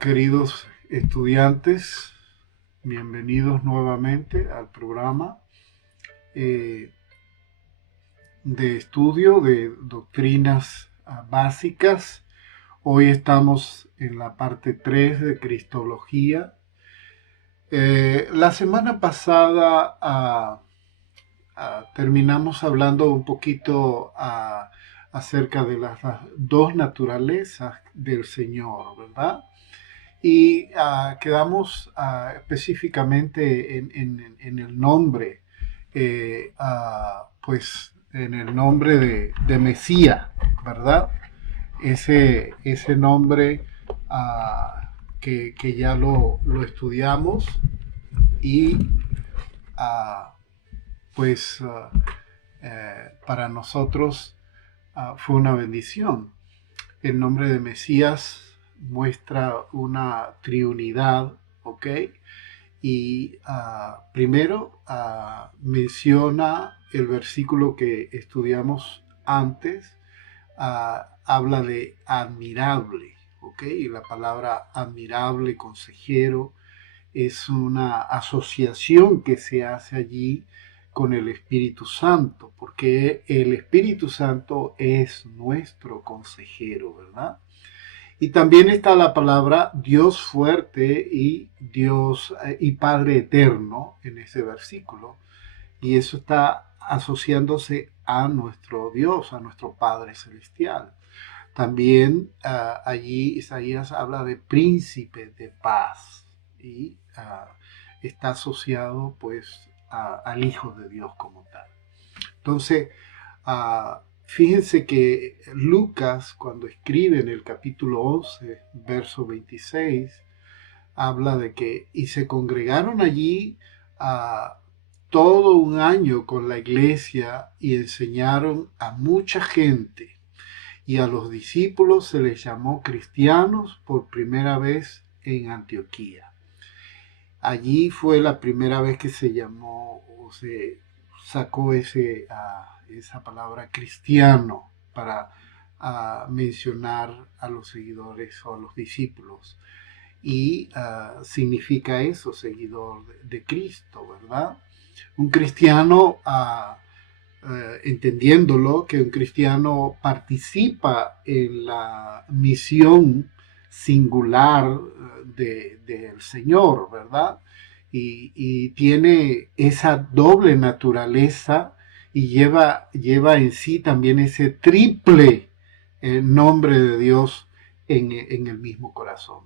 Queridos estudiantes, bienvenidos nuevamente al programa eh, de estudio de doctrinas básicas. Hoy estamos en la parte 3 de Cristología. La semana pasada terminamos hablando un poquito acerca de las dos naturalezas del Señor, ¿verdad? Y quedamos específicamente en el nombre, pues en el nombre de Mesías, ¿verdad? Ese nombre que ya lo estudiamos y pues para nosotros fue una bendición. El nombre de Mesías muestra una triunidad, ¿ok? Y primero menciona el versículo que estudiamos antes, habla de admirable, ¿ok? Y la palabra admirable, consejero, es una asociación que se hace allí con el Espíritu Santo, porque el Espíritu Santo es nuestro consejero, ¿verdad? Y también está la palabra Dios fuerte y Dios y Padre eterno en ese versículo. Y eso está asociándose a nuestro Dios, a nuestro Padre celestial. También allí Isaías habla de príncipe de paz y está asociado pues al Hijo de Dios como tal. Entonces, fíjense que Lucas, cuando escribe en el capítulo 11, verso 26, habla de que y se congregaron allí todo un año con la iglesia y enseñaron a mucha gente. Y a los discípulos se les llamó cristianos por primera vez en Antioquía. Allí fue la primera vez que se llamó o se sacó esa palabra cristiano para mencionar a los seguidores o a los discípulos. Y significa eso, seguidor de Cristo, ¿verdad? Un cristiano, entendiéndolo, que un cristiano participa en la misión singular del Señor, ¿verdad? Y tiene esa doble naturaleza y lleva en sí también ese triple nombre de Dios en el mismo corazón.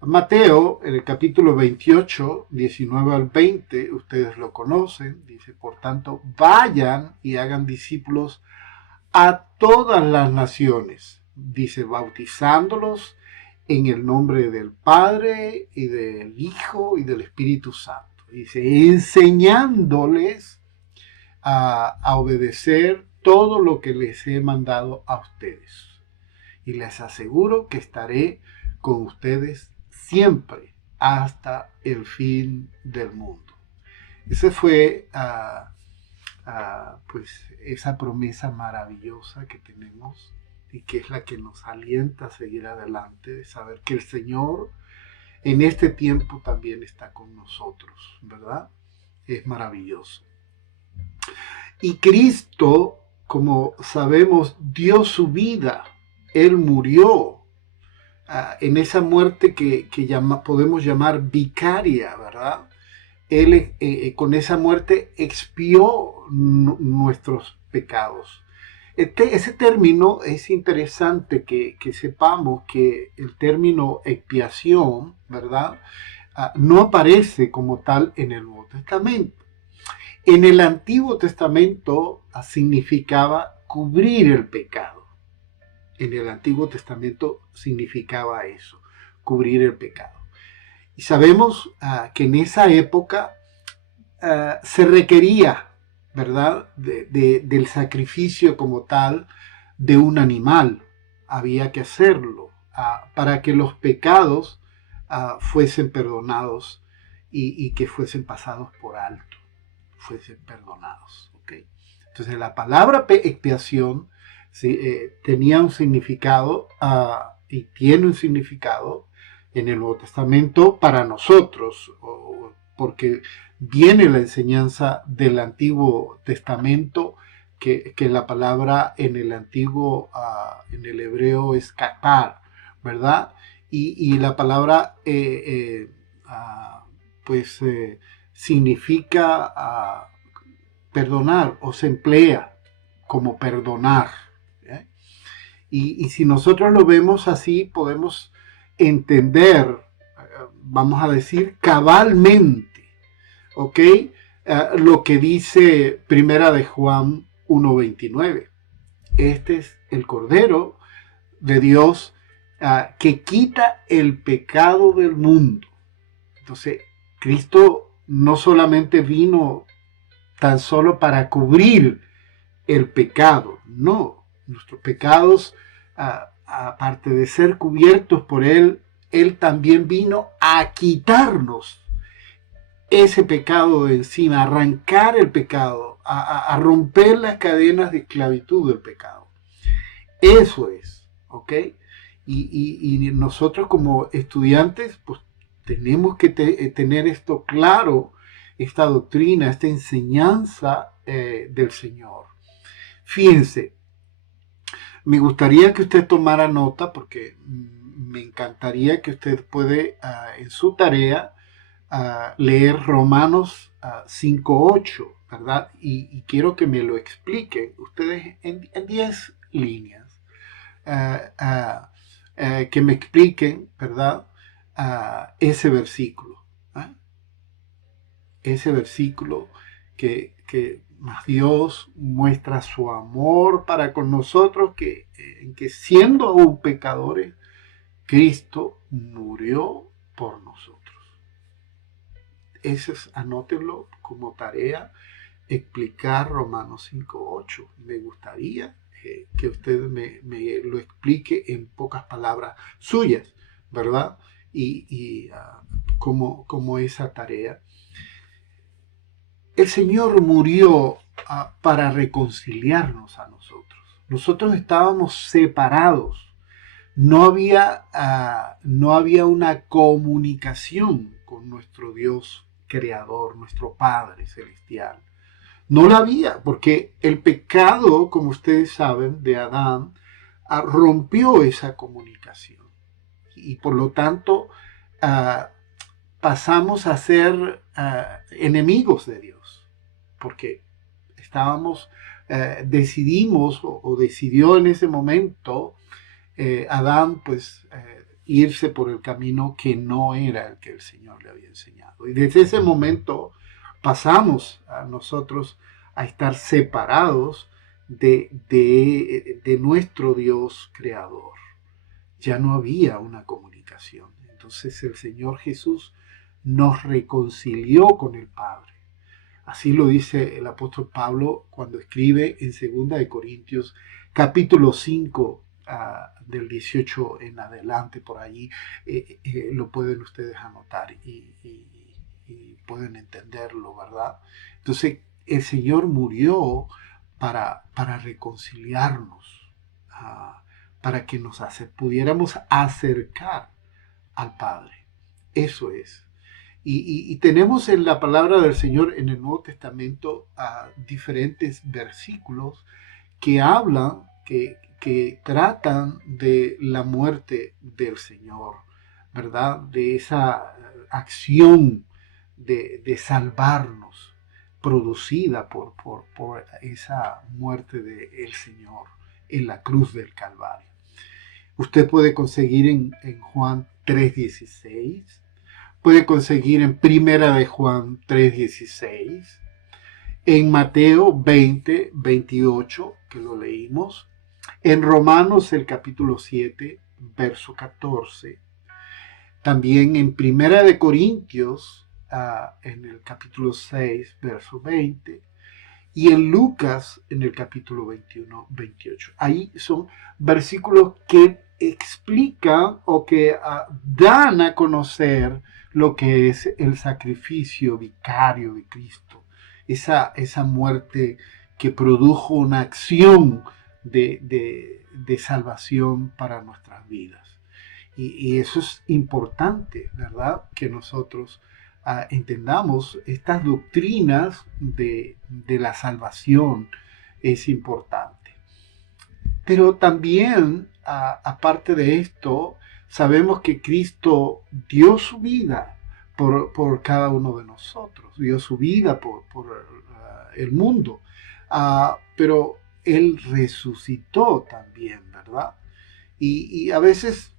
Mateo, en el capítulo 28, 19 al 20, ustedes lo conocen, dice, por tanto, vayan y hagan discípulos a todas las naciones, dice, bautizándolos en el nombre del Padre y del Hijo y del Espíritu Santo. Dice, enseñándoles a obedecer todo lo que les he mandado a ustedes. Y les aseguro que estaré con ustedes siempre hasta el fin del mundo. Esa fue pues esa promesa maravillosa que tenemos y que es la que nos alienta a seguir adelante, de saber que el Señor en este tiempo también está con nosotros, ¿verdad? Es maravilloso. Y Cristo, como sabemos, dio su vida. Él murió en esa muerte que podemos llamar vicaria, ¿verdad? Él con esa muerte expió nuestros pecados. Ese término es interesante que sepamos que el término expiación, ¿verdad? No aparece como tal en el Nuevo Testamento. En el Antiguo Testamento significaba cubrir el pecado. En el Antiguo Testamento significaba eso, cubrir el pecado. Y sabemos que en esa época se requería, ¿verdad?, del sacrificio como tal de un animal. Había que hacerlo para que los pecados fuesen perdonados y que fuesen pasados por alto, fuesen perdonados. ¿Okay? Entonces la palabra expiación tenía un significado y tiene un significado en el Nuevo Testamento para nosotros, porque viene la enseñanza del Antiguo Testamento, que la palabra en el antiguo, en el hebreo es katar, ¿verdad? Y la palabra pues significa perdonar, o se emplea como perdonar. Y si nosotros lo vemos así, podemos entender, vamos a decir, cabalmente, ¿ok? Lo que dice Primera de Juan 1:29. Este es el Cordero de Dios que quita el pecado del mundo. Entonces, Cristo no solamente vino tan solo para cubrir el pecado, no. Nuestros pecados, aparte de ser cubiertos por Él, Él también vino a quitarnos ese pecado de encima, a arrancar el pecado, a romper las cadenas de esclavitud del pecado. Eso es, ¿ok? Y nosotros como estudiantes, pues tenemos que tener esto claro, esta doctrina, esta enseñanza del Señor. Fíjense, me gustaría que usted tomara nota, porque me encantaría que usted puede en su tarea leer Romanos 5:8, ¿verdad? Y quiero que me lo expliquen ustedes en 10 líneas, que me expliquen, ¿verdad? Ese versículo, ese versículo que Dios muestra su amor para con nosotros, en que siendo aún pecadores, Cristo murió por nosotros. Ese es, anótenlo como tarea, explicar Romanos 5:8. Me gustaría que usted me lo explique en pocas palabras suyas, ¿verdad? Y como esa tarea. El Señor murió para reconciliarnos a nosotros. Nosotros estábamos separados. No había una comunicación con nuestro Dios creador, nuestro Padre celestial. No la había, porque el pecado, como ustedes saben, de Adán, rompió esa comunicación. Y por lo tanto, pasamos a ser enemigos de Dios, porque decidimos o decidió en ese momento Adán pues irse por el camino que no era el que el Señor le había enseñado. Y desde ese momento pasamos a nosotros a estar separados de nuestro Dios creador. Ya no había una comunicación. Entonces el Señor Jesús nos reconcilió con el Padre. Así lo dice el apóstol Pablo cuando escribe en 2 de Corintios capítulo 5, del 18 en adelante, por allí lo pueden ustedes anotar y pueden entenderlo, ¿verdad? Entonces el Señor murió para reconciliarnos, para que nos pudiéramos acercar al Padre. Eso es. Y tenemos en la palabra del Señor en el Nuevo Testamento diferentes versículos que hablan, que tratan de la muerte del Señor, ¿verdad? De esa acción de salvarnos producida por esa muerte del Señor en la cruz del Calvario. Usted puede conseguir en Juan 3:16, puede conseguir en Primera de Juan 3:16, en Mateo 20:28, que lo leímos, en Romanos el capítulo 7, verso 14, también en Primera de Corintios, en el capítulo 6, verso 20, y en Lucas en el capítulo 21-28. Ahí son versículos que explican o que dan a conocer lo que es el sacrificio vicario de Cristo. Esa muerte que produjo una acción de salvación para nuestras vidas. Y eso es importante, ¿verdad? Que nosotros entendamos estas doctrinas de la salvación. Es importante. Pero también, aparte de esto, sabemos que Cristo dio su vida por cada uno de nosotros, dio su vida por el mundo. Pero Él resucitó también, ¿verdad? Y a veces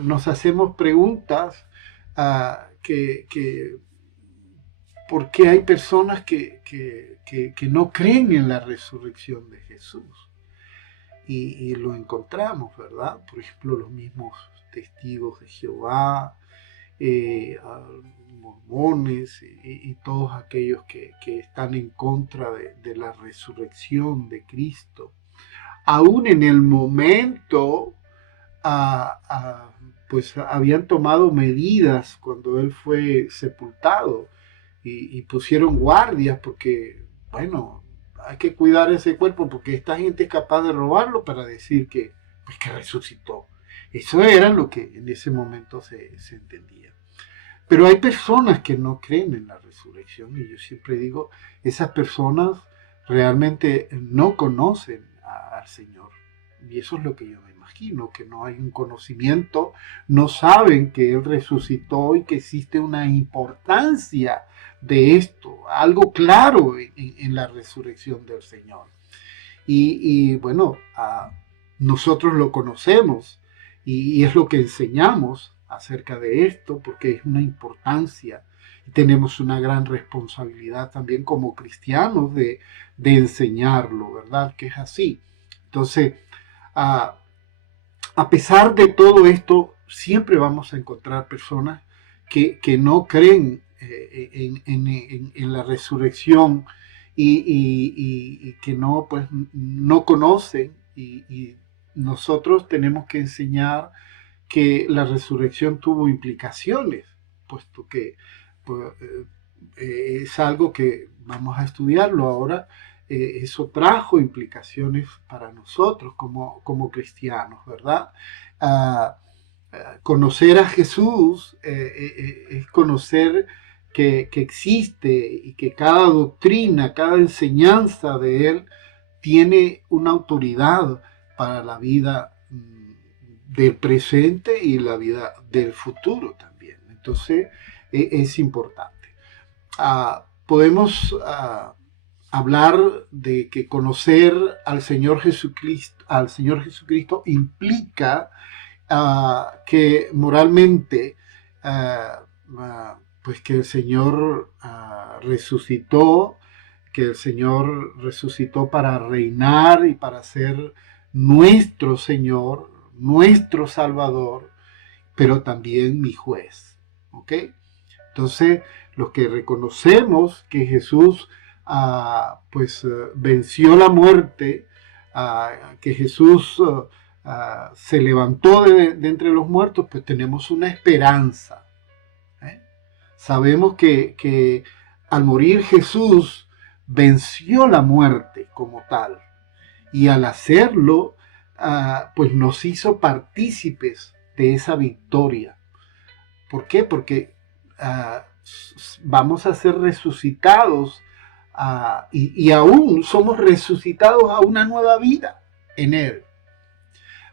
nos hacemos preguntas que ¿por qué hay personas que no creen en la resurrección de Jesús? Y lo encontramos, ¿verdad? Por ejemplo, los mismos testigos de Jehová, mormones y todos aquellos que están en contra de la resurrección de Cristo. Aún en el momento, pues habían tomado medidas cuando él fue sepultado y pusieron guardias porque, bueno, hay que cuidar ese cuerpo porque esta gente es capaz de robarlo para decir pues, que resucitó. Eso era lo que en ese momento se entendía. Pero hay personas que no creen en la resurrección y yo siempre digo, esas personas realmente no conocen al Señor. Y eso es lo que yo me imagino, que no hay un conocimiento, no saben que Él resucitó y que existe una importancia de esto, algo claro en la resurrección del Señor. Y bueno, nosotros lo conocemos y es lo que enseñamos acerca de esto, porque es una importancia. Y tenemos una gran responsabilidad también como cristianos de enseñarlo, ¿verdad? Que es así. Entonces, a pesar de todo esto, siempre vamos a encontrar personas que no creen en la resurrección y que no, pues, no conocen y nosotros tenemos que enseñar que la resurrección tuvo implicaciones, puesto que pues, es algo que vamos a estudiarlo ahora. Eso trajo implicaciones para nosotros como cristianos, ¿verdad? Conocer a Jesús es conocer que existe y que cada doctrina, cada enseñanza de Él tiene una autoridad para la vida del presente y la vida del futuro también. Entonces es importante. Podemos hablar de que conocer al Señor Jesucristo implica que moralmente pues que el Señor resucitó, que el Señor resucitó para reinar y para ser nuestro Señor, nuestro Salvador, pero también mi juez. ¿Ok? Entonces, los que reconocemos que Jesús pues venció la muerte, que Jesús se levantó de entre los muertos, pues tenemos una esperanza. Sabemos que al morir Jesús venció la muerte como tal. Y al hacerlo, pues nos hizo partícipes de esa victoria. ¿Por qué? Porque vamos a ser resucitados y aún somos resucitados a una nueva vida en Él.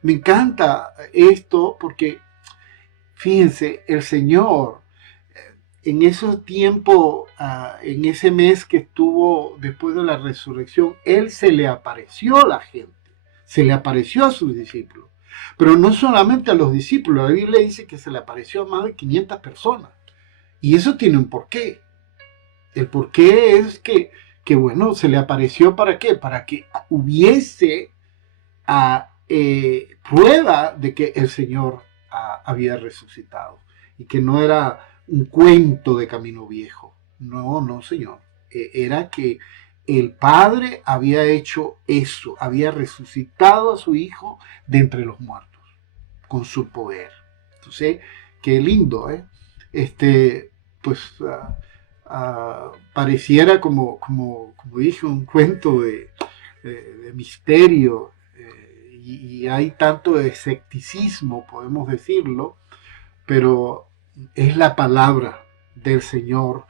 Me encanta esto porque, fíjense, el Señor en ese tiempo, en ese mes que estuvo después de la resurrección, Él se le apareció a la gente, se le apareció a sus discípulos. Pero no solamente a los discípulos, la Biblia dice que se le apareció a más de 500 personas. Y eso tiene un porqué. El porqué es que bueno, se le apareció ¿para qué? Para que hubiese prueba de que el Señor había resucitado y que no era un cuento de camino viejo. No, Señor. Era que el Padre había hecho eso, había resucitado a su Hijo de entre los muertos con su poder. Entonces, qué lindo, ¿eh? Pues pareciera como dije, un cuento de misterio y hay tanto escepticismo, podemos decirlo, pero es la palabra del Señor,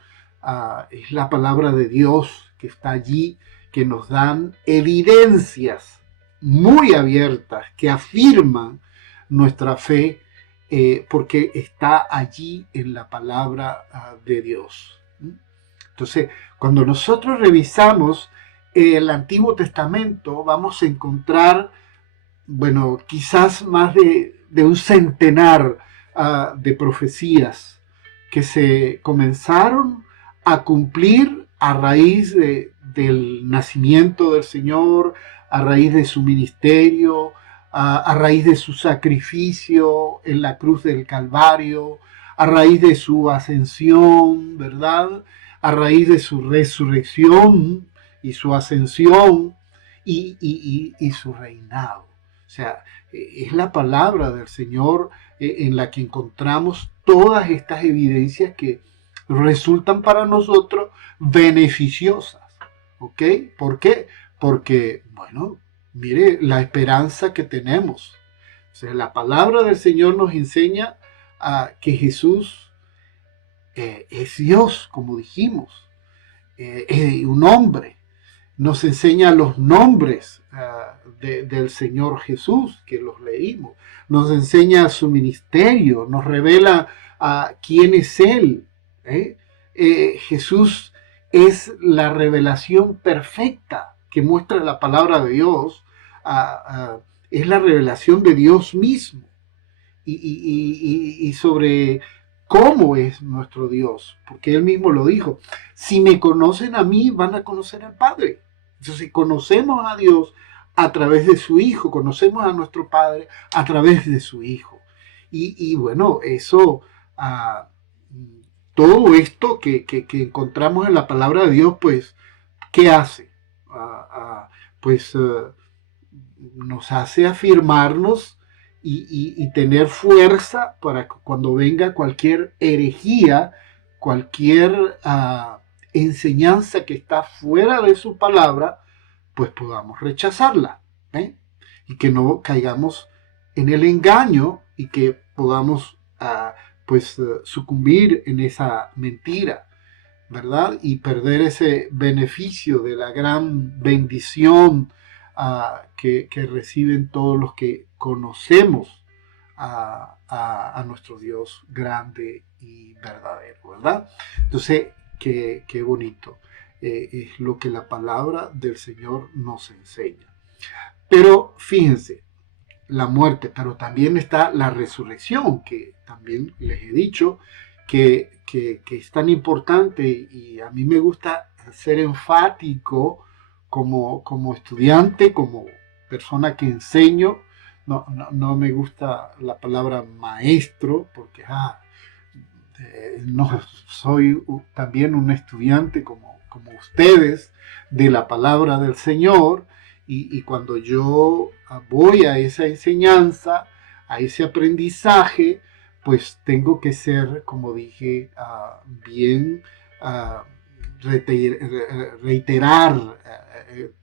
es la palabra de Dios que está allí, que nos dan evidencias muy abiertas que afirman nuestra fe, porque está allí en la palabra de Dios. Entonces, cuando nosotros revisamos el Antiguo Testamento, vamos a encontrar, bueno, quizás más de un centenar de profecías que se comenzaron a cumplir a raíz del nacimiento del Señor, a raíz de su ministerio, a raíz de su sacrificio en la cruz del Calvario, a raíz de su ascensión, ¿verdad? A raíz de su resurrección y su ascensión y su reinado. O sea, es la palabra del Señor en la que encontramos todas estas evidencias que resultan para nosotros beneficiosas. ¿Ok? ¿Por qué? Porque, bueno, mire la esperanza que tenemos. O sea, la palabra del Señor nos enseña que Jesús es Dios, como dijimos, es un hombre. Nos enseña los nombres del Señor Jesús, que los leímos. Nos enseña su ministerio, nos revela quién es Él. Jesús es la revelación perfecta que muestra la palabra de Dios. Es la revelación de Dios mismo. Y sobre cómo es nuestro Dios, porque Él mismo lo dijo. Si me conocen a mí, van a conocer al Padre. Entonces conocemos a Dios a través de su Hijo, conocemos a nuestro Padre a través de su Hijo. Y bueno, eso, todo esto que encontramos en la palabra de Dios, pues, ¿qué hace? Nos hace afirmarnos y tener fuerza para cuando venga cualquier herejía, cualquier enseñanza que está fuera de su palabra, pues podamos rechazarla, y que no caigamos en el engaño y que podamos sucumbir en esa mentira, ¿verdad? Y perder ese beneficio de la gran bendición que reciben todos los que conocemos a nuestro Dios grande y verdadero, ¿verdad? Entonces, qué bonito es lo que la palabra del Señor nos enseña. Pero fíjense, la muerte, pero también está la resurrección, que también les he dicho que es tan importante, y a mí me gusta ser enfático como estudiante, como persona que enseño. No me gusta la palabra maestro, porque no soy también un estudiante como ustedes de la palabra del Señor, y cuando yo voy a esa enseñanza, a ese aprendizaje, pues tengo que ser, como dije, bien reiterar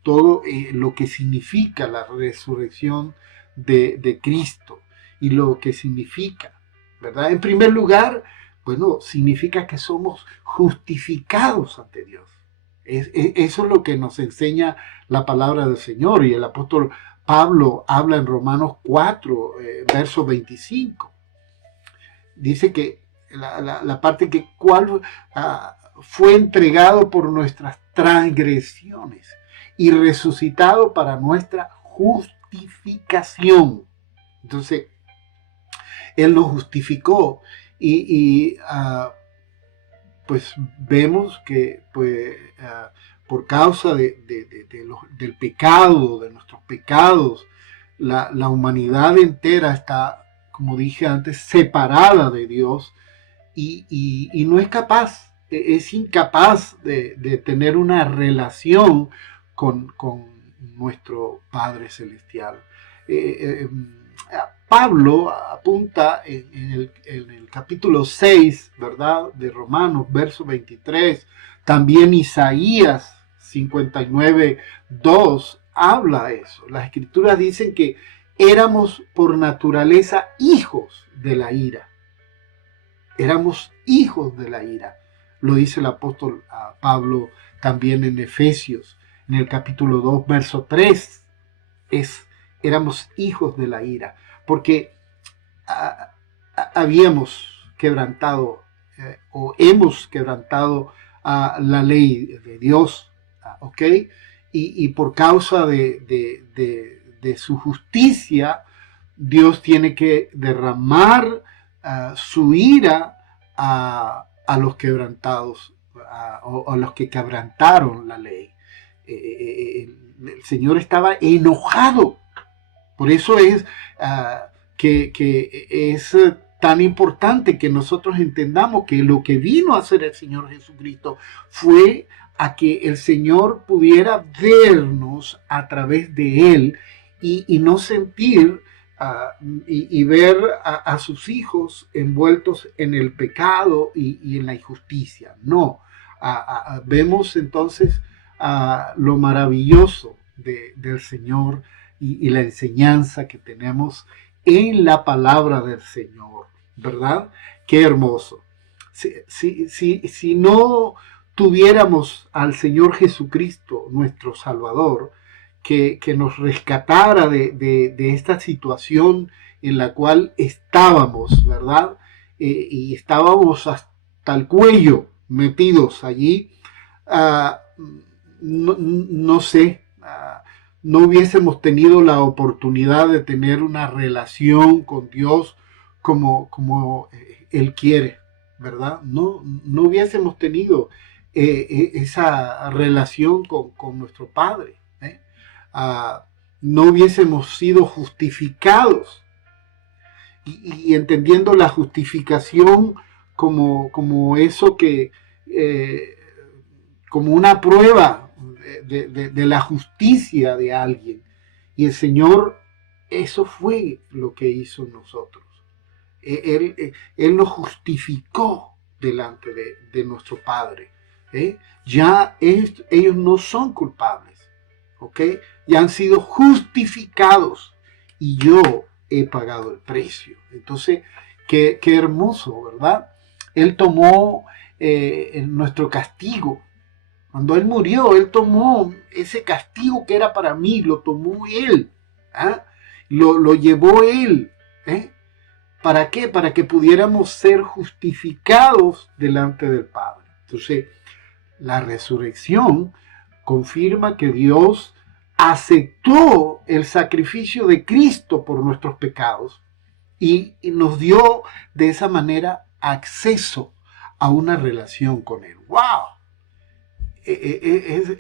todo lo que significa la resurrección de Cristo y lo que significa, ¿verdad? En primer lugar, bueno, significa que somos justificados ante Dios. Eso es lo que nos enseña la palabra del Señor, y el apóstol Pablo habla en Romanos 4, verso 25. Dice que la parte que cual fue entregado por nuestras transgresiones y resucitado para nuestra justificación. Entonces, Él nos justificó y pues vemos que por causa del pecado, de nuestros pecados, la humanidad entera está, como dije antes, separada de Dios y no es capaz, es incapaz de tener una relación con nuestro Padre Celestial. Pablo apunta en el capítulo 6, ¿verdad?, de Romanos, verso 23, también Isaías 59, 2, habla eso. Las escrituras dicen que éramos por naturaleza hijos de la ira. Éramos hijos de la ira. Lo dice el apóstol Pablo también en Efesios, en el capítulo 2, verso 3. Éramos hijos de la ira, porque habíamos quebrantado o hemos quebrantado la ley de Dios, ¿ok? Y por causa de su justicia, Dios tiene que derramar su ira a los quebrantados, a los que quebrantaron la ley. El Señor estaba enojado. Por eso es que es tan importante que nosotros entendamos que lo que vino a hacer el Señor Jesucristo fue a que el Señor pudiera vernos a través de Él y no sentir y ver a sus hijos envueltos en el pecado y en la injusticia. No, vemos entonces lo maravilloso del Señor y la enseñanza que tenemos en la palabra del Señor, ¿verdad? Qué hermoso. Si no tuviéramos al Señor Jesucristo, nuestro Salvador, que nos rescatara de esta situación en la cual estábamos, ¿verdad? Y estábamos hasta el cuello metidos allí, no sé, no hubiésemos tenido la oportunidad de tener una relación con Dios como Él quiere, ¿verdad? No hubiésemos tenido esa relación con nuestro Padre. No hubiésemos sido justificados y entendiendo la justificación como eso que como una prueba de la justicia de alguien. Y el Señor, eso fue lo que hizo en nosotros. Él nos justificó delante de nuestro Padre. Ya ellos no son culpables. ¿Ok? Ya han sido justificados y yo he pagado el precio. Entonces, qué hermoso, ¿verdad? Él tomó nuestro castigo. Cuando Él murió, Él tomó ese castigo que era para mí, lo tomó Él. Lo llevó Él. ¿Para qué? Para que pudiéramos ser justificados delante del Padre. Entonces, la resurrección confirma que Dios aceptó el sacrificio de Cristo por nuestros pecados y nos dio de esa manera acceso a una relación con Él. ¡Wow! Eso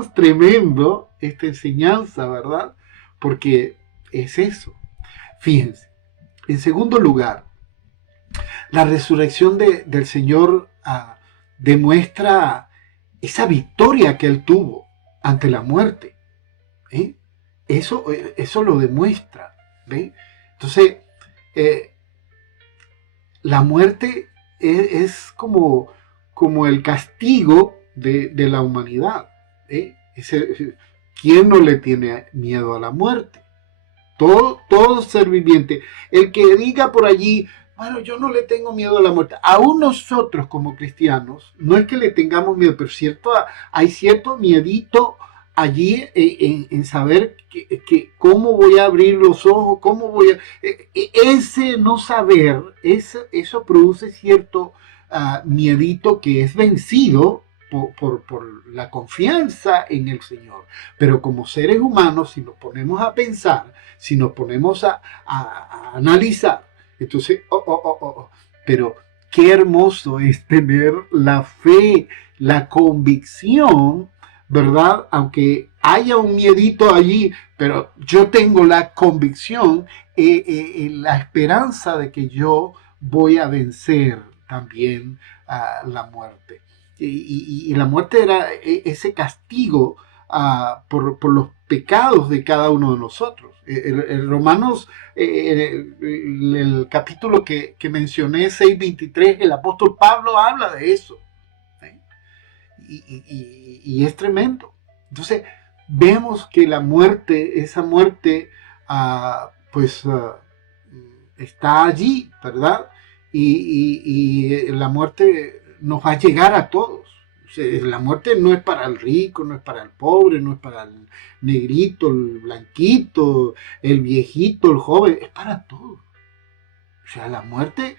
es tremendo, esta enseñanza, ¿verdad? Porque es eso. Fíjense, en segundo lugar, la resurrección del Señor demuestra esa victoria que Él tuvo ante la muerte. Eso lo demuestra. Entonces, la muerte es como el castigo de la humanidad. ¿Quién no le tiene miedo a la muerte? Todo ser viviente. El que diga por allí, bueno, yo no le tengo miedo a la muerte. Aún nosotros como cristianos, no es que le tengamos miedo, pero hay cierto miedito allí en saber que cómo voy a abrir los ojos, cómo voy a... ese no saber, eso produce cierto miedito que es vencido por la confianza en el Señor. Pero como seres humanos, si nos ponemos a pensar, si nos ponemos a analizar, entonces, pero qué hermoso es tener la fe, la convicción, ¿verdad? Aunque haya un miedito allí, pero yo tengo la convicción, la esperanza de que yo voy a vencer también la muerte. Y la muerte era ese castigo por los pecados de cada uno de nosotros. El Romanos, el capítulo que mencioné, 6:23, el apóstol Pablo habla de eso. Y es tremendo. Entonces, vemos que la muerte, esa muerte, está allí, ¿verdad? Y la muerte nos va a llegar a todos. O sea, la muerte no es para el rico, no es para el pobre, no es para el negrito, el blanquito, el viejito, el joven, es para todos. O sea, la muerte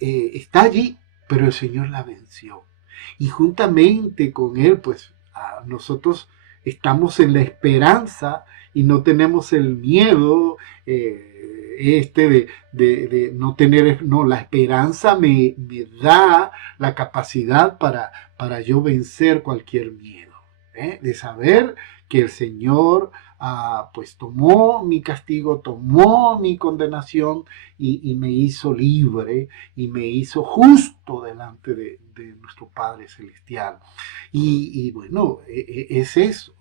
está allí, pero el Señor la venció. Y juntamente con Él, pues nosotros estamos en la esperanza y no tenemos el miedo de no tener, no, la esperanza me da la capacidad para yo vencer cualquier miedo, de saber que el Señor pues tomó mi castigo, tomó mi condenación y me hizo libre y me hizo justo delante de nuestro Padre Celestial. Y bueno, es eso.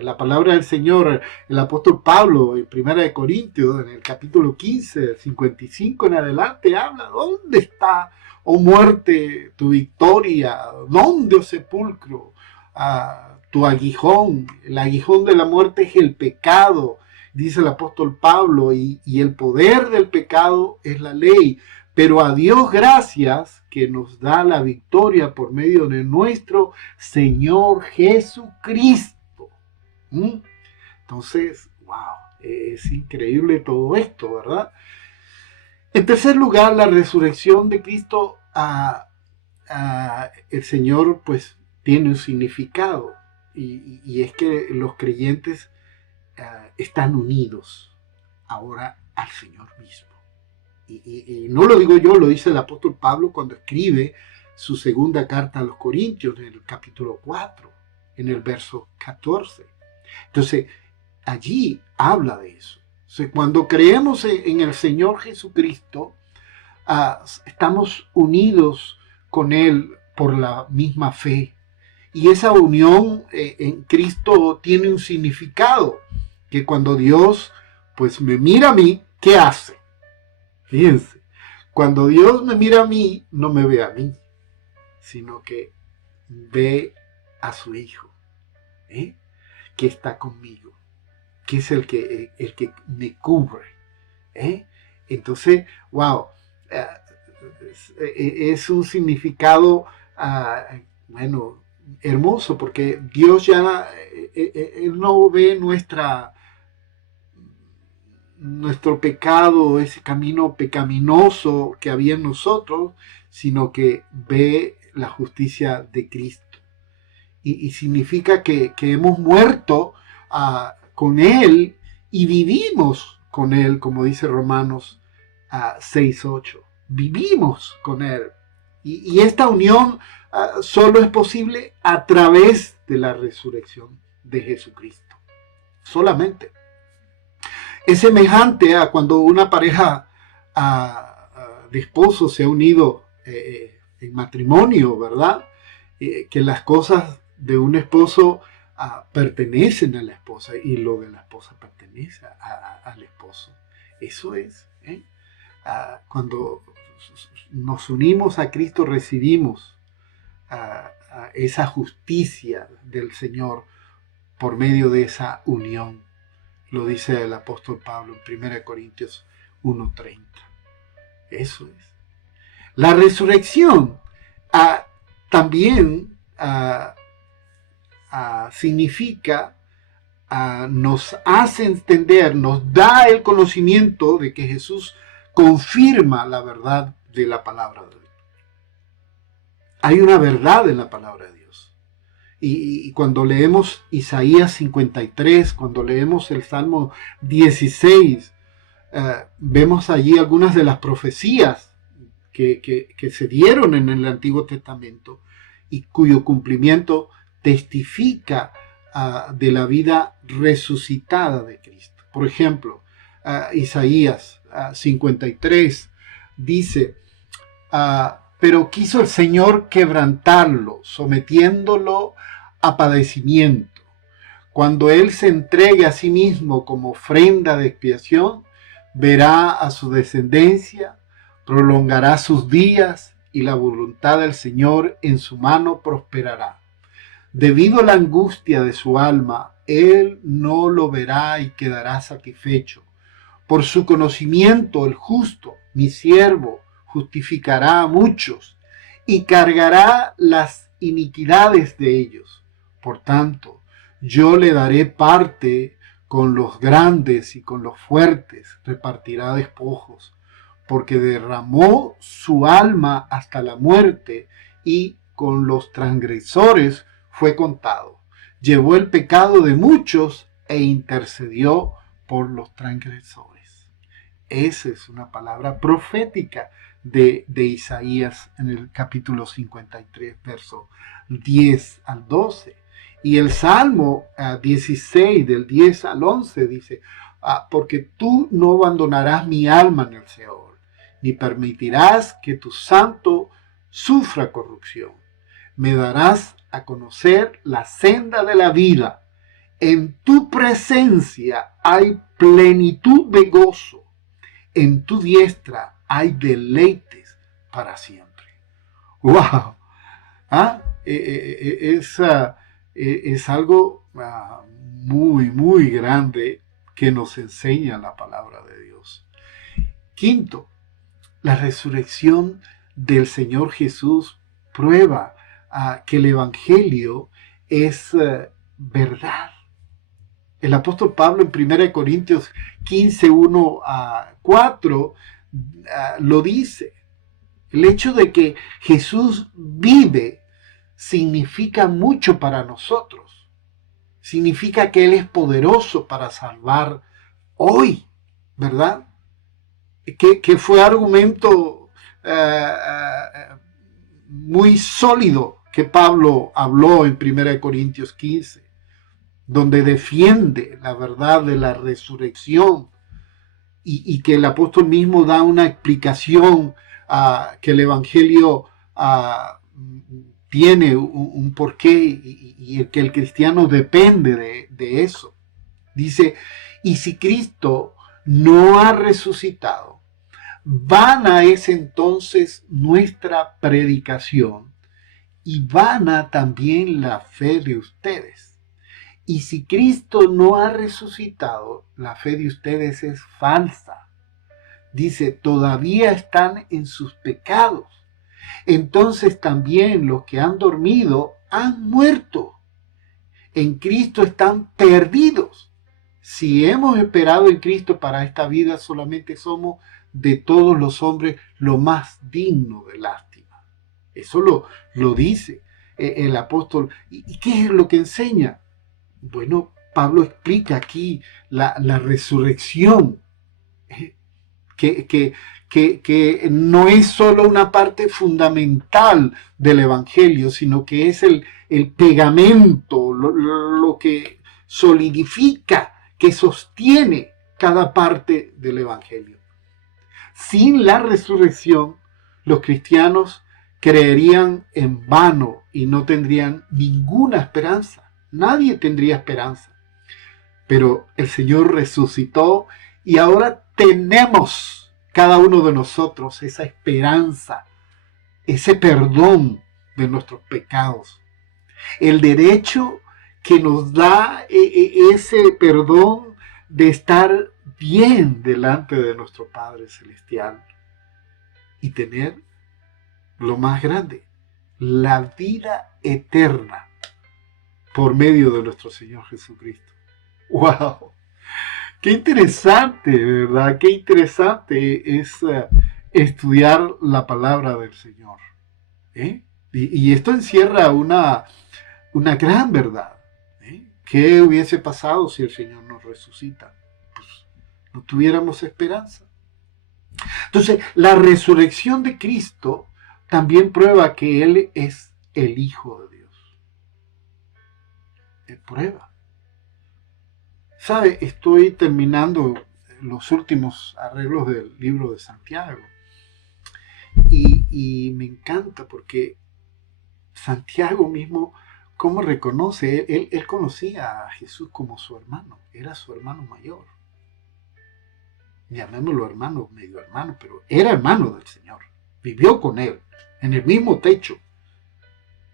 La palabra del Señor, el apóstol Pablo en 1 Corintios, en el capítulo 15, 55 en adelante, habla: ¿dónde está, oh muerte, tu victoria? ¿Dónde, oh sepulcro, tu aguijón? El aguijón de la muerte es el pecado, dice el apóstol Pablo, y el poder del pecado es la ley. Pero a Dios gracias que nos da la victoria por medio de nuestro Señor Jesucristo. Entonces, wow, es increíble todo esto, ¿verdad? En tercer lugar, la resurrección de Cristo, el Señor pues tiene un significado, y es que los creyentes están unidos ahora al Señor mismo. Y no lo digo yo, lo dice el apóstol Pablo cuando escribe su segunda carta a los Corintios, en el capítulo 4, en el verso 14. Entonces, allí habla de eso. Entonces, cuando creemos en el Señor Jesucristo, estamos unidos con Él por la misma fe. Y esa unión en Cristo tiene un significado, que cuando Dios pues me mira a mí, ¿qué hace? Fíjense, cuando Dios me mira a mí, no me ve a mí, sino que ve a su Hijo, que está conmigo, que es el que me cubre. Entonces, wow, es un significado, bueno, hermoso, porque Dios ya Él no ve nuestro pecado, ese camino pecaminoso que había en nosotros, sino que ve la justicia de Cristo. Y significa que hemos muerto con Él y vivimos con Él, como dice Romanos 6:8. Vivimos con Él. Y esta unión solo es posible a través de la resurrección de Jesucristo. Solamente. Es semejante a cuando una pareja de esposos se ha unido en matrimonio, ¿verdad? Que las cosas de un esposo pertenecen a la esposa y lo de la esposa pertenece al esposo. Eso es. Cuando nos unimos a Cristo, recibimos esa justicia del Señor por medio de esa unión. Lo dice el apóstol Pablo en 1 Corintios 1:30. Eso es. La resurrección también significa, nos hace entender, nos da el conocimiento de que Jesús confirma la verdad de la palabra de Dios. Hay una verdad en la palabra de Dios. Y cuando leemos Isaías 53, cuando leemos el Salmo 16, vemos allí algunas de las profecías que se dieron en el Antiguo Testamento y cuyo cumplimiento testifica de la vida resucitada de Cristo. Por ejemplo, Isaías 53 dice: pero quiso el Señor quebrantarlo, sometiéndolo a padecimiento. Cuando Él se entregue a sí mismo como ofrenda de expiación, verá a su descendencia, prolongará sus días y la voluntad del Señor en su mano prosperará. Debido a la angustia de su alma, él no lo verá y quedará satisfecho. Por su conocimiento, el justo, mi siervo, justificará a muchos y cargará las iniquidades de ellos. Por tanto, yo le daré parte con los grandes y con los fuertes, repartirá despojos, porque derramó su alma hasta la muerte y con los transgresores fue contado. Llevó el pecado de muchos e intercedió por los transgresores. Esa es una palabra profética de Isaías en el capítulo 53, verso 10 al 12. Y el Salmo 16, del 10 al 11, dice, porque tú no abandonarás mi alma en el Seol, ni permitirás que tu santo sufra corrupción. Me darás a conocer la senda de la vida. En tu presencia hay plenitud de gozo. En tu diestra hay deleites para siempre. ¡Wow! Es algo muy, muy grande que nos enseña la palabra de Dios. Quinto, la resurrección del Señor Jesús prueba que el Evangelio es verdad. El apóstol Pablo en 1 Corintios 15, 1 a 4 lo dice. El hecho de que Jesús vive significa mucho para nosotros. Significa que Él es poderoso para salvar hoy, ¿verdad? Que fue argumento muy sólido que Pablo habló en 1 Corintios 15, donde defiende la verdad de la resurrección y que el apóstol mismo da una explicación que el Evangelio tiene un porqué y que el cristiano depende de eso. Dice, y si Cristo no ha resucitado, vana es entonces nuestra predicación y vana también la fe de ustedes. Y si Cristo no ha resucitado, la fe de ustedes es falsa. Dice, todavía están en sus pecados. Entonces también los que han dormido han muerto. En Cristo están perdidos. Si hemos esperado en Cristo para esta vida, solamente somos de todos los hombres lo más digno de lástima. Eso lo dice el apóstol. ¿Y qué es lo que enseña? Bueno, Pablo explica aquí la resurrección, que no es solo una parte fundamental del Evangelio, sino que es el pegamento, lo que solidifica, que sostiene cada parte del Evangelio. Sin la resurrección, los cristianos creerían en vano y no tendrían ninguna esperanza. Nadie tendría esperanza. Pero el Señor resucitó y ahora tenemos cada uno de nosotros esa esperanza, ese perdón de nuestros pecados. El derecho que nos da ese perdón de estar bien delante de nuestro Padre Celestial y tener lo más grande, la vida eterna por medio de nuestro Señor Jesucristo. ¡Wow! ¡Qué interesante, ¿verdad? Qué interesante es estudiar la palabra del Señor. Y esto encierra una gran verdad. ¿Qué hubiese pasado si el Señor nos resucita? Pues no tuviéramos esperanza. Entonces, la resurrección de Cristo también prueba que Él es el Hijo de Dios. Prueba. ¿Sabe? Estoy terminando los últimos arreglos del libro de Santiago. Y me encanta porque Santiago mismo, ¿cómo reconoce? Él conocía a Jesús como su hermano. Era su hermano mayor. Llamémoslo hermano, medio hermano, pero era hermano del Señor. Vivió con él, en el mismo techo.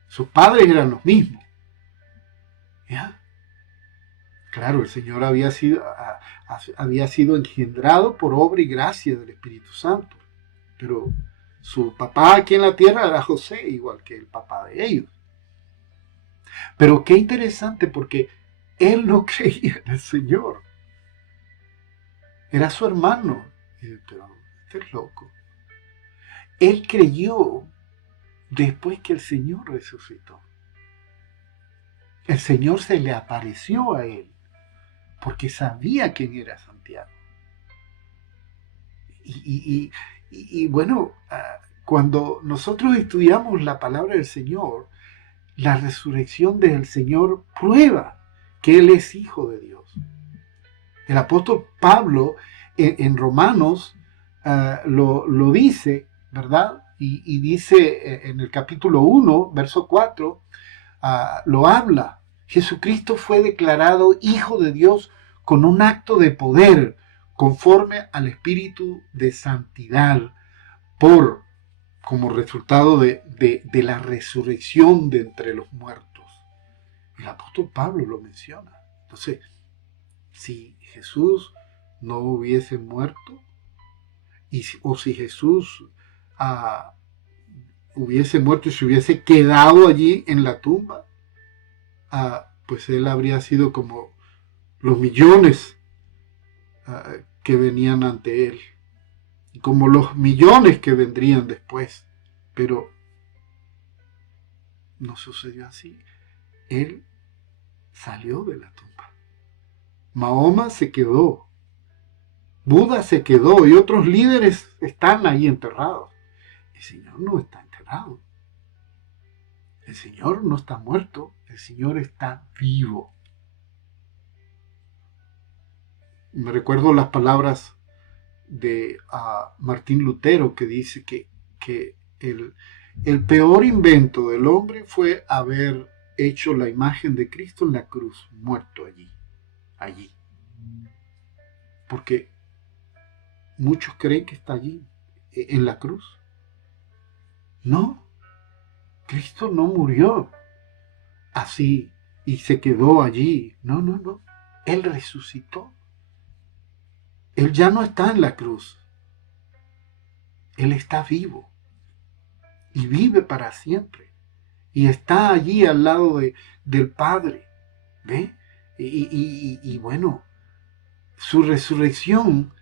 Sus padres eran los mismos. ¿Ya? Claro, el Señor había sido engendrado por obra y gracia del Espíritu Santo, pero su papá aquí en la tierra era José, igual que el papá de ellos. Pero qué interesante, porque él no creía en el Señor. Era su hermano. Pero este es loco. Él creyó después que el Señor resucitó. El Señor se le apareció a él porque sabía quién era Santiago. Y bueno, cuando nosotros estudiamos la palabra del Señor, la resurrección del Señor prueba que Él es Hijo de Dios. El apóstol Pablo en Romanos lo dice, ¿verdad? Y dice en el capítulo 1, verso 4, lo habla. Jesucristo fue declarado Hijo de Dios con un acto de poder conforme al Espíritu de Santidad como resultado de la resurrección de entre los muertos. El apóstol Pablo lo menciona. Entonces, si Jesús no hubiese muerto, o si Jesús hubiese muerto y se hubiese quedado allí en la tumba, pues él habría sido como los millones que venían ante él, y como los millones que vendrían después. Pero no sucedió así. Él salió de la tumba. Mahoma se quedó. Buda se quedó y otros líderes están ahí enterrados. El Señor no está enterrado. El Señor no está muerto. El Señor está vivo. Me recuerdo las palabras de Martín Lutero, que dice que el peor invento del hombre fue haber hecho la imagen de Cristo en la cruz, muerto allí. Porque muchos creen que está allí, en la cruz. No, Cristo no murió así y se quedó allí. No. Él resucitó. Él ya no está en la cruz. Él está vivo. Y vive para siempre. Y está allí al lado del Padre. ¿Ve? Y bueno, su resurrección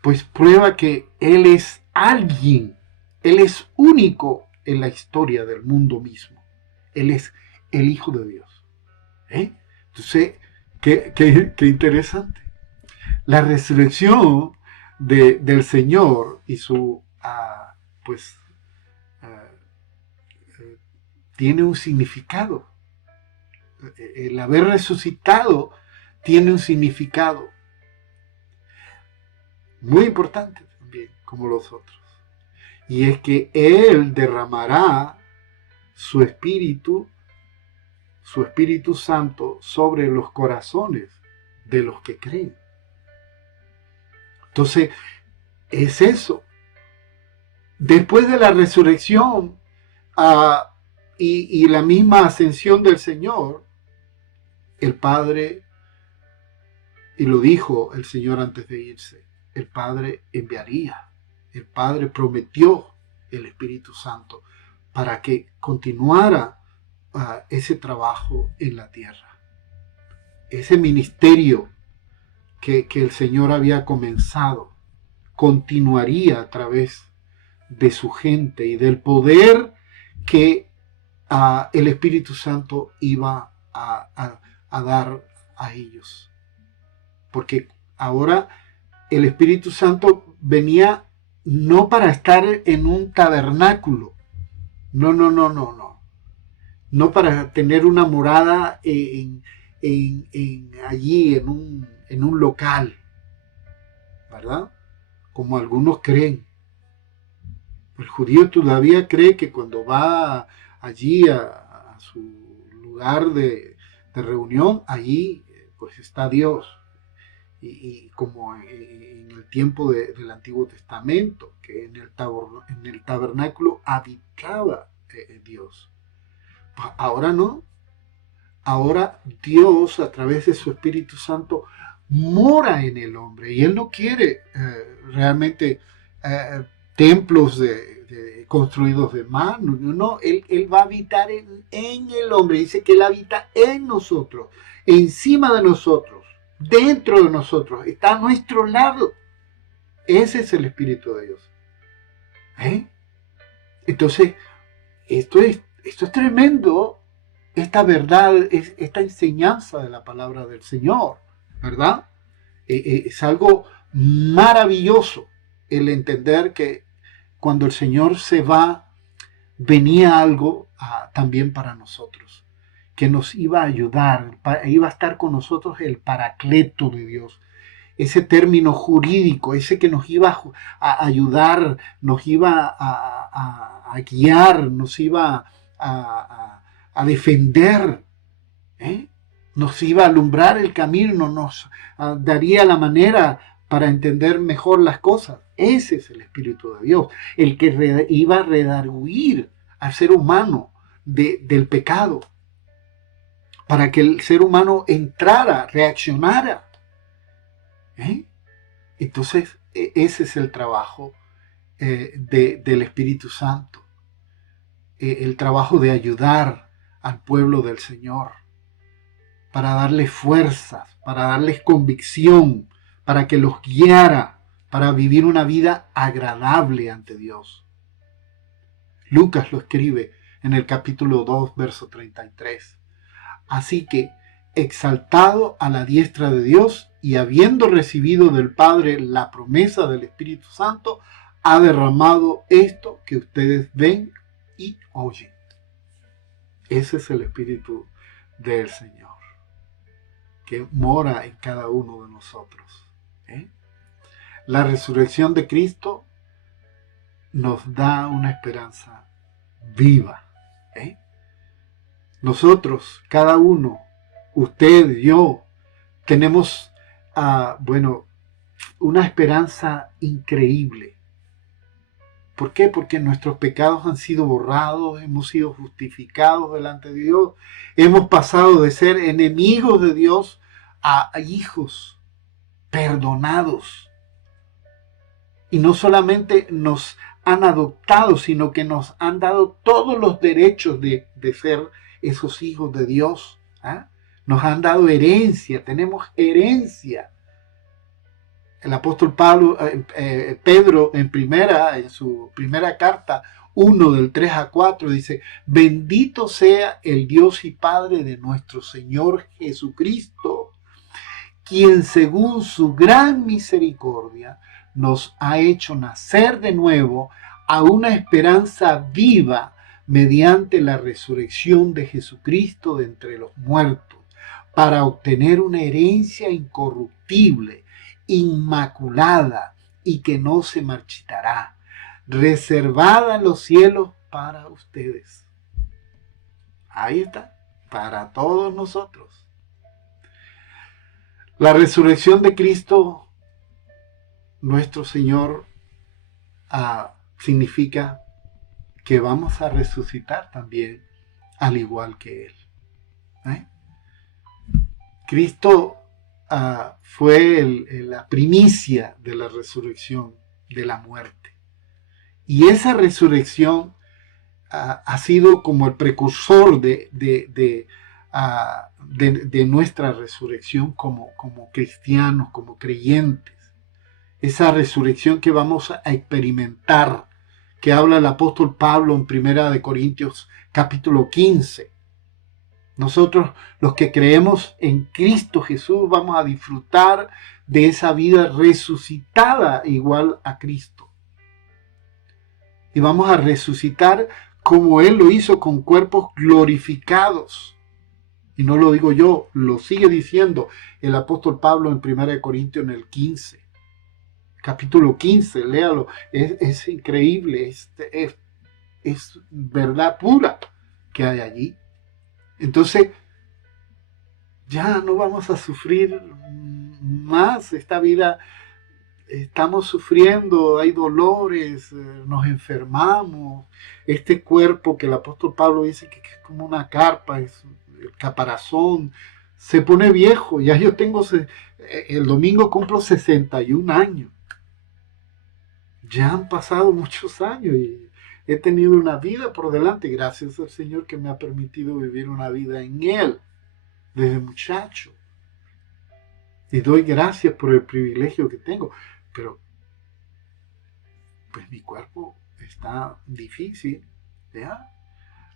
pues prueba que Él es alguien. Él es único en la historia del mundo mismo. Él es el Hijo de Dios. Entonces, qué interesante. La resurrección del Señor y su, tiene un significado. El haber resucitado tiene un significado muy importante también, como los otros. Y es que Él derramará su Espíritu Santo sobre los corazones de los que creen. Entonces, es eso. Después de la resurrección y la misma ascensión del Señor, el Padre, y lo dijo el Señor antes de irse, el Padre enviaría, el Padre prometió el Espíritu Santo para que continuara ese trabajo en la tierra. Ese ministerio que el Señor había comenzado continuaría a través de su gente y del poder que el Espíritu Santo iba a dar a ellos. Porque ahora el Espíritu Santo venía no para estar en un tabernáculo, no para tener una morada allí en un local, ¿verdad? Como algunos creen. El judío todavía cree que cuando va allí a su lugar de reunión, allí pues está Dios. Y como en el tiempo del Antiguo Testamento, que en el tabernáculo habitaba Dios. Ahora no. ahora Dios, a través de su Espíritu Santo, mora en el hombre. Y Él no quiere realmente templos construidos de mano. No, él va a habitar en el hombre. Dice que Él habita en nosotros, encima de nosotros, dentro de nosotros. Está a nuestro lado. Ese es el Espíritu de Dios. Entonces, esto es tremendo. Esta verdad, esta enseñanza de la palabra del Señor, ¿verdad? Es algo maravilloso el entender que cuando el Señor se va, venía algo también para nosotros, que nos iba a ayudar, iba a estar con nosotros el Paracleto de Dios, ese término jurídico, ese que nos iba a ayudar, nos iba a guiar, nos iba a defender, nos iba a alumbrar el camino, nos daría la manera para entender mejor las cosas. Ese es el Espíritu de Dios, el que iba a redarguir al ser humano del pecado, para que el ser humano entrara, reaccionara. Entonces, ese es el trabajo del Espíritu Santo, el trabajo de ayudar al pueblo del Señor, para darles fuerzas, para darles convicción, para que los guiara, para vivir una vida agradable ante Dios. Lucas lo escribe en el capítulo 2, verso 33. Así que, exaltado a la diestra de Dios y habiendo recibido del Padre la promesa del Espíritu Santo, ha derramado esto que ustedes ven y oyen. Ese es el Espíritu del Señor, que mora en cada uno de nosotros. La resurrección de Cristo nos da una esperanza viva. Nosotros, cada uno, usted, yo, tenemos, una esperanza increíble. ¿Por qué? Porque nuestros pecados han sido borrados, hemos sido justificados delante de Dios, hemos pasado de ser enemigos de Dios a hijos perdonados. Y no solamente nos han adoptado, sino que nos han dado todos los derechos de ser esos hijos de Dios. Nos han dado herencia, tenemos herencia. El apóstol Pedro en su primera carta 1 del 3 a 4 dice: bendito sea el Dios y Padre de nuestro Señor Jesucristo, quien según su gran misericordia nos ha hecho nacer de nuevo a una esperanza viva mediante la resurrección de Jesucristo de entre los muertos, para obtener una herencia incorruptible, inmaculada y que no se marchitará, reservada en los cielos para ustedes. Ahí está, para todos nosotros. La resurrección de Cristo, nuestro Señor, significa que vamos a resucitar también al igual que Él. Cristo fue la primicia de la resurrección de la muerte. Y esa resurrección ha sido como el precursor de nuestra resurrección como cristianos, como creyentes. Esa resurrección que vamos a experimentar, que habla el apóstol Pablo en 1 Corintios capítulo 15. Nosotros, los que creemos en Cristo Jesús, vamos a disfrutar de esa vida resucitada igual a Cristo. Y vamos a resucitar como Él lo hizo, con cuerpos glorificados. Y no lo digo yo, lo sigue diciendo el apóstol Pablo en 1 Corintios en el 15. Capítulo 15, léalo. Es increíble, es verdad pura que hay allí. Entonces, ya no vamos a sufrir más esta vida. Estamos sufriendo, hay dolores, nos enfermamos. Este cuerpo que el apóstol Pablo dice que es como una carpa, es el caparazón, se pone viejo. Ya yo tengo, el domingo cumplo 61 años. Ya han pasado muchos años y he tenido una vida por delante, gracias al Señor que me ha permitido vivir una vida en Él desde muchacho. Y doy gracias por el privilegio que tengo. Pero, pues mi cuerpo está difícil, ¿ya?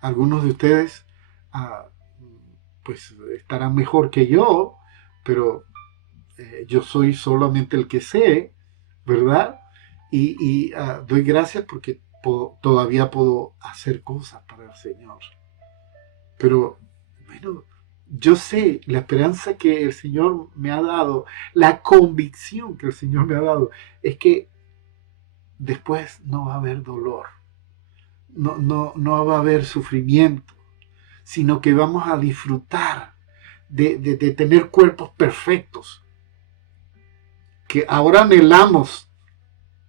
Algunos de ustedes, ah, pues estarán mejor que yo, pero yo soy solamente el que sé, ¿verdad? Y doy gracias porque todavía puedo hacer cosas para el Señor. Pero, bueno, yo sé la esperanza que el Señor me ha dado, la convicción que el Señor me ha dado, es que después no va a haber dolor, no va a haber sufrimiento, sino que vamos a disfrutar de tener cuerpos perfectos, que ahora anhelamos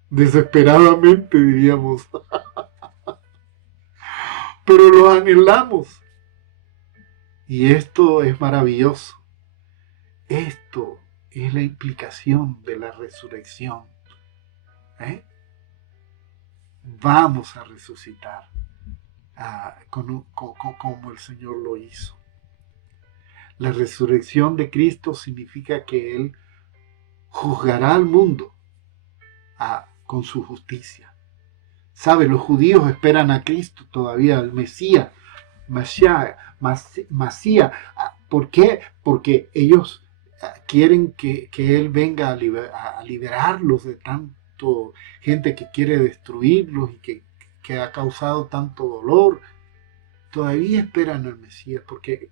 desesperadamente, diríamos, pero lo anhelamos. Y esto es maravilloso. Esto es la implicación de la resurrección. ¿Eh? Vamos a resucitar como el Señor lo hizo. La resurrección de Cristo significa que Él juzgará al mundo con su justicia. ¿Sabe? Los judíos esperan a Cristo todavía, al Mesías. Masía. ¿Por qué? Porque ellos quieren que Él venga a liberarlos de tanto gente que quiere destruirlos y que ha causado tanto dolor. Todavía esperan al Mesías porque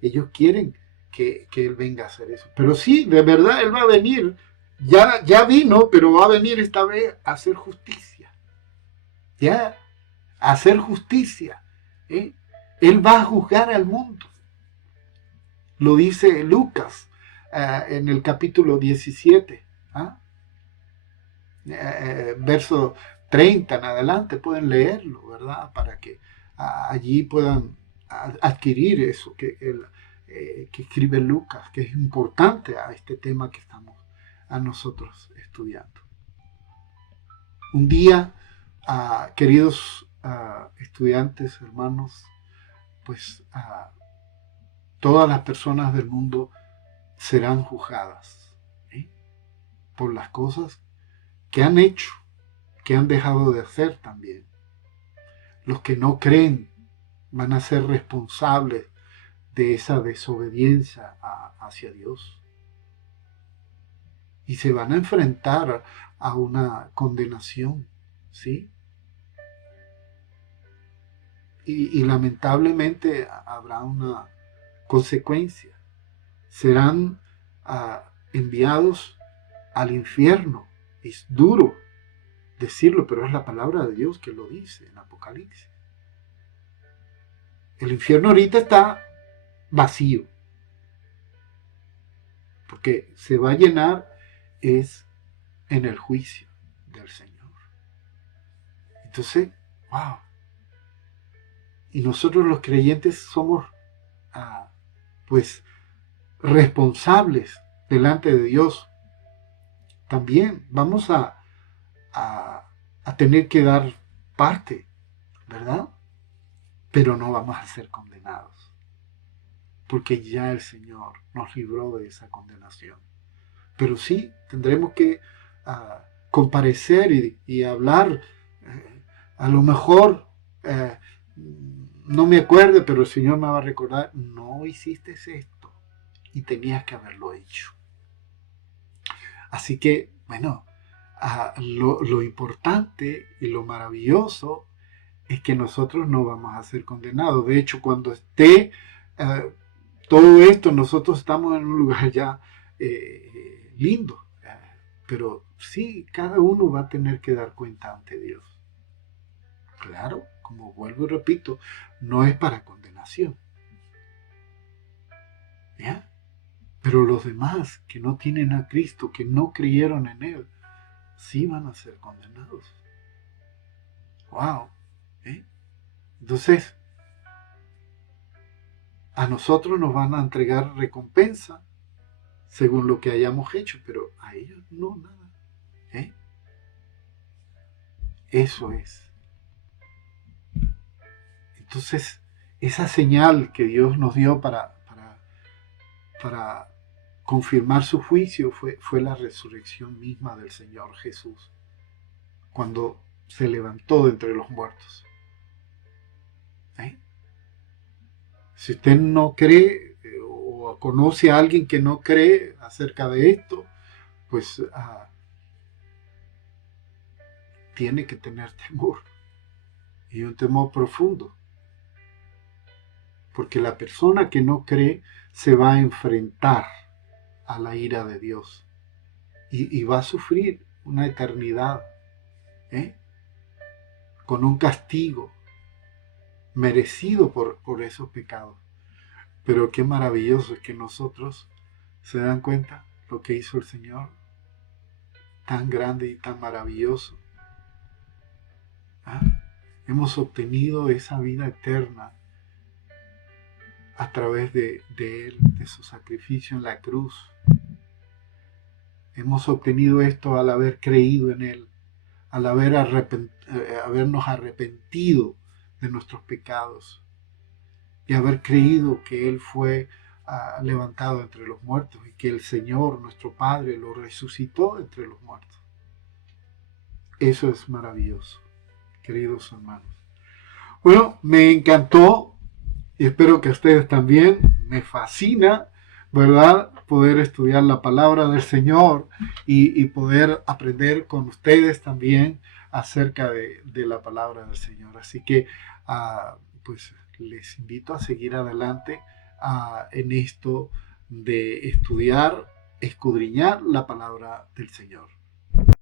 ellos quieren que Él venga a hacer eso. Pero sí, de verdad, Él va a venir. Ya vino, pero va a venir esta vez a hacer justicia. Ya, a hacer justicia. ¿Eh? Él va a juzgar al mundo. Lo dice Lucas en el capítulo 17. Verso 30 en adelante, pueden leerlo, ¿verdad? Para que allí puedan adquirir eso que escribe Lucas, que es importante a este tema que estamos a nosotros estudiando. Un día, queridos estudiantes, hermanos, pues todas las personas del mundo serán juzgadas por las cosas que han hecho, que han dejado de hacer también. Los que no creen van a ser responsables de esa desobediencia hacia Dios. Y se van a enfrentar a una condenación, ¿sí? Y lamentablemente habrá una consecuencia. Serán enviados al infierno. Es duro decirlo, pero es la palabra de Dios que lo dice en Apocalipsis. El infierno ahorita está vacío, porque se va a llenar es en el juicio del Señor. Entonces, wow. Y nosotros los creyentes somos pues responsables delante de Dios. También vamos a tener que dar parte, ¿verdad? Pero no vamos a ser condenados, porque ya el Señor nos libró de esa condenación. Pero sí, tendremos que comparecer y hablar. A lo mejor no me acuerdo, pero el Señor me va a recordar, no hiciste esto y tenías que haberlo hecho. Así que, bueno, lo importante y lo maravilloso es que nosotros no vamos a ser condenados. De hecho, cuando esté todo esto, nosotros estamos en un lugar ya lindo. Pero sí, cada uno va a tener que dar cuenta ante Dios. Claro, como vuelvo y repito, no es para condenación. ¿Ya? Pero los demás que no tienen a Cristo, que no creyeron en Él, sí van a ser condenados. ¡Wow! Entonces, A nosotros nos van a entregar recompensa según lo que hayamos hecho, pero a ellos no, nada. ¿Eh? Eso es. Entonces, esa señal que Dios nos dio para confirmar su juicio fue la resurrección misma del Señor Jesús, cuando se levantó de entre los muertos. ¿Eh? Si usted no cree o conoce a alguien que no cree acerca de esto, pues tiene que tener temor, y un temor profundo, porque la persona que no cree se va a enfrentar a la ira de Dios y va a sufrir una eternidad, ¿eh? Con un castigo merecido por esos pecados. Pero qué maravilloso es que nosotros, ¿se dan cuenta lo que hizo el Señor? Tan grande y tan maravilloso. ¿Ah? Hemos obtenido esa vida eterna a través de Él, de su sacrificio en la cruz. Hemos obtenido esto al haber creído en Él, al habernos arrepentido de nuestros pecados y haber creído que Él fue levantado entre los muertos y que el Señor, nuestro Padre, lo resucitó entre los muertos. Eso es maravilloso, queridos hermanos. Bueno, me encantó y espero que a ustedes también. Me fascina, ¿verdad?, poder estudiar la palabra del Señor y poder aprender con ustedes también acerca de la palabra del Señor. Así que, pues les invito a seguir adelante en esto de estudiar, escudriñar la palabra del Señor.